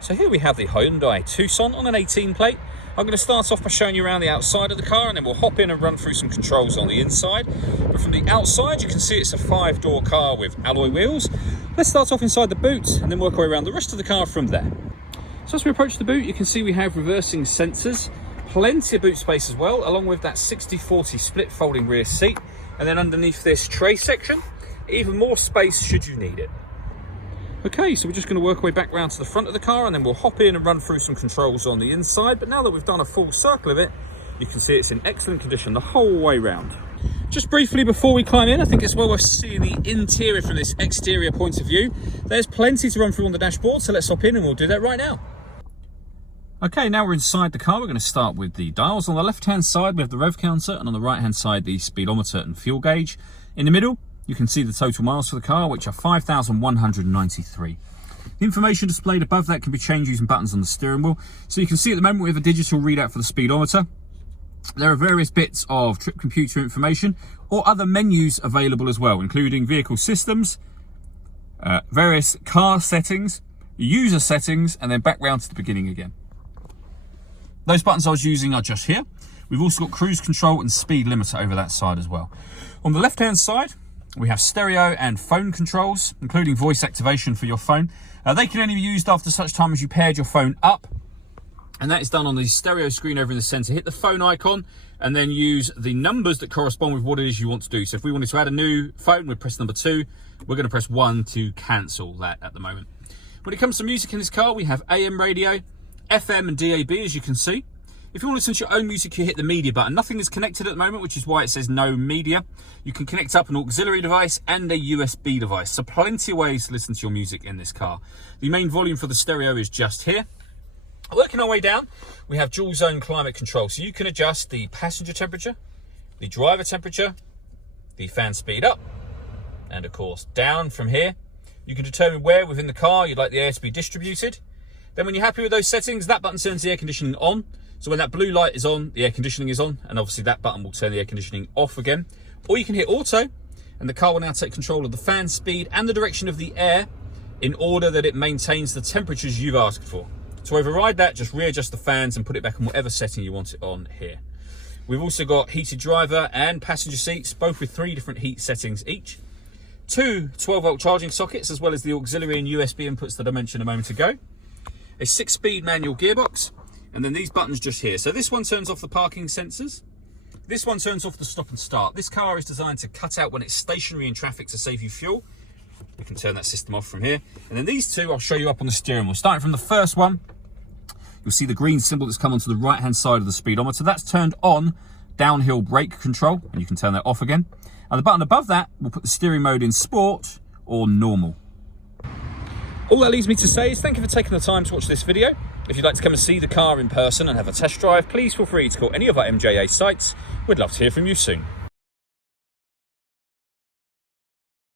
So here we have the Hyundai Tucson on an 18 plate. I'm going to start off by showing you around the outside of the car, and then we'll hop in and run through some controls on the inside. But from the outside, you can see it's a 5-door car with alloy wheels. Let's start off inside the boot and then work our way around the rest of the car from there. So as we approach the boot, you can see we have reversing sensors, plenty of boot space as well, along with that 60/40 split folding rear seat. And then underneath this tray section, even more space should you need it. Okay, so we're just going to work our way back round to the front of the car, and then we'll hop in and run through some controls on the inside. But now that we've done a full circle of it, you can see it's in excellent condition the whole way round. Just briefly before we climb in, I think it's well worth seeing the interior from this exterior point of view. There's plenty to run through on the dashboard, so let's hop in and we'll do that right now. Okay, now we're inside the car. We're going to start with the dials. On the left-hand side, we have the rev counter, and on the right-hand side, the speedometer and fuel gauge. In the middle, you can see the total miles for the car, which are 5,193. The information displayed above that can be changed using buttons on the steering wheel. So you can see at the moment we have a digital readout for the speedometer. There are various bits of trip computer information or other menus available as well, including vehicle systems, various car settings, user settings, and then back round to the beginning again. Those buttons I was using are just here. We've also got cruise control and speed limiter over that side as well. On the left-hand side, we have stereo and phone controls, including voice activation for your phone. They can only be used after such time as you paired your phone up. And that is done on the stereo screen over in the center. Hit the phone icon and then use the numbers that correspond with what it is you want to do. So if we wanted to add a new phone, we'd press number 2. We're going to press 1 to cancel that at the moment. When it comes to music in this car, we have AM radio, FM and DAB, as you can see. If you want to listen to your own music, you hit the media button. Nothing is connected at the moment, which is why it says no media. You can connect up an auxiliary device and a USB device. So plenty of ways to listen to your music in this car. The main volume for the stereo is just here. Working our way down, we have dual zone climate control. So you can adjust the passenger temperature, the driver temperature, the fan speed up, and of course down from here. You can determine where within the car you'd like the air to be distributed. Then when you're happy with those settings, that button turns the air conditioning on. So when that blue light is on, the air conditioning is on, and obviously that button will turn the air conditioning off again. Or you can hit auto, and the car will now take control of the fan speed and the direction of the air in order that it maintains the temperatures you've asked for. To override that, just readjust the fans and put it back on whatever setting you want it on here. We've also got heated driver and passenger seats, both with 3 different heat settings each. 2 12-volt charging sockets, as well as the auxiliary and USB inputs that I mentioned a moment ago. A 6-speed manual gearbox. And then these buttons just here. So this one turns off the parking sensors. This one turns off the stop and start. This car is designed to cut out when it's stationary in traffic to save you fuel. You can turn that system off from here. And then these two I'll show you up on the steering wheel. Starting from the first one, you'll see the green symbol that's come onto the right-hand side of the speedometer. That's turned on downhill brake control, and you can turn that off again. And the button above that will put the steering mode in sport or normal. All that leaves me to say is thank you for taking the time to watch this video. If you'd like to come and see the car in person and have a test drive, please feel free to call any of our MJA sites. We'd love to hear from you soon.